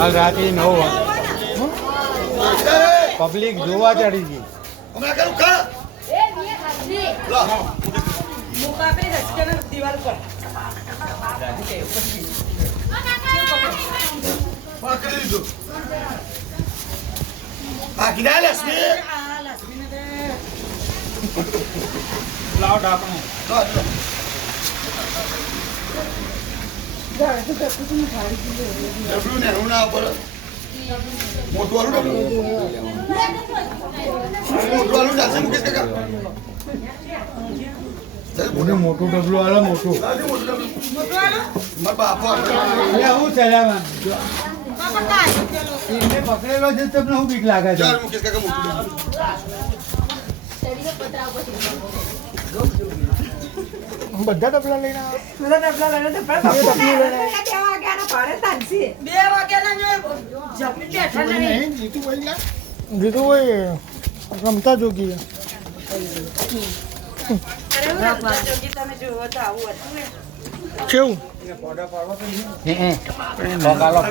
કાલ રાતે 9 પબ્લિક જોવા ચડી ગઈ. મોટું ડબલું હાલો મોટું હું ચલાવવાનું પકડેલો છે તમને શું બીક લાગે છે? બધા ડબલા લઈને જીતુભાઈ રમતા જોગી કેવું